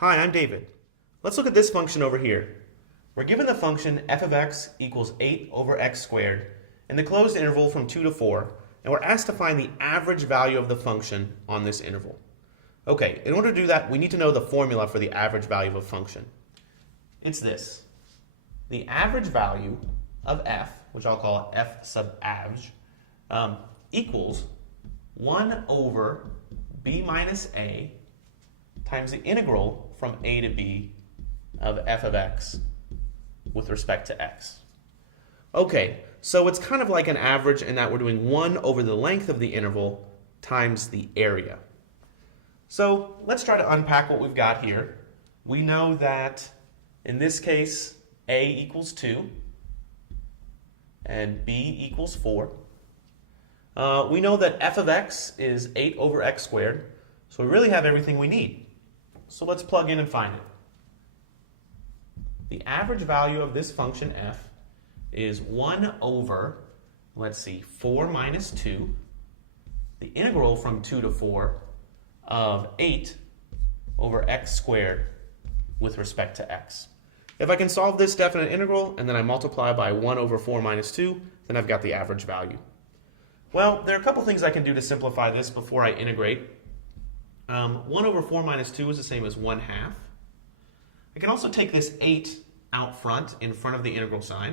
Hi, I'm David. Let's look at this function over here. We're given the function f of x equals 8 over x squared in the closed interval from 2 to 4, and we're asked to find the average value of the function on this interval. Okay, in order to do that, we need to know the formula for the average value of a function. It's this. The average value of f, which I'll call f sub average, equals 1 over b minus a times the integral from a to b of f of x with respect to x. Okay, so it's kind of like an average in that we're doing 1 over the length of the interval times the area. So let's try to unpack what we've got here. We know that in this case a equals 2 and b equals 4. We know that f of x is 8 over x squared, so we really have everything we need. So let's plug in and find it. The average value of this function f is 1 over, 4 minus 2, the integral from 2 to 4 of 8 over x squared with respect to x. If I can solve this definite integral and then I multiply by 1 over 4 minus 2, then I've got the average value. Well, there are a couple things I can do to simplify this before I integrate. 1 over 4 minus 2 is the same as 1/2. I can also take this 8 out front in front of the integral sign.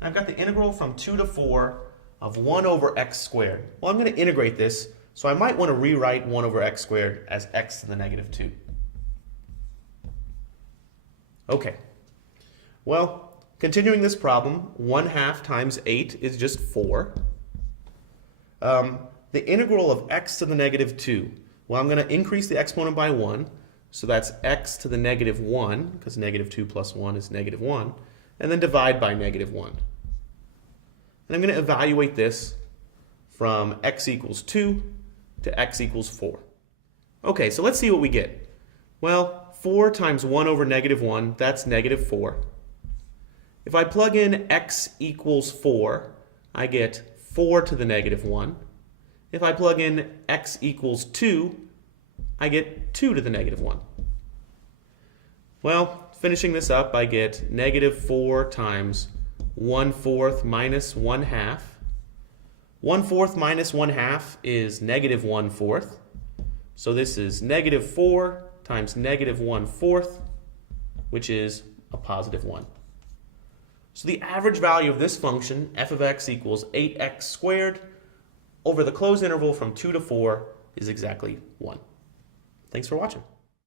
And I've got the integral from 2 to 4 of 1 over x squared. Well, I'm going to integrate this, so I might want to rewrite 1 over x squared as x to the negative 2. Okay. Well, continuing this problem, 1/2 times 8 is just 4. The integral of x to the negative 2. Well, I'm going to increase the exponent by 1. So that's x to the negative 1, because negative 2 plus 1 is negative 1. And then divide by negative 1. And I'm going to evaluate this from x equals 2 to x equals 4. Okay, so let's see what we get. Well, 4 times 1 over negative 1, that's negative 4. If I plug in x equals 4, I get 4 to the negative 1. If I plug in x equals 2, I get 2 to the negative 1. Well, finishing this up, I get negative 4 times 1/4 minus 1/2. 1/4 minus 1/2 is negative 1/4. So this is negative 4 times negative 1/4, which is a positive 1. So the average value of this function, f of x equals 8x squared, over the closed interval from 2 to 4 is exactly 1. Thanks for watching.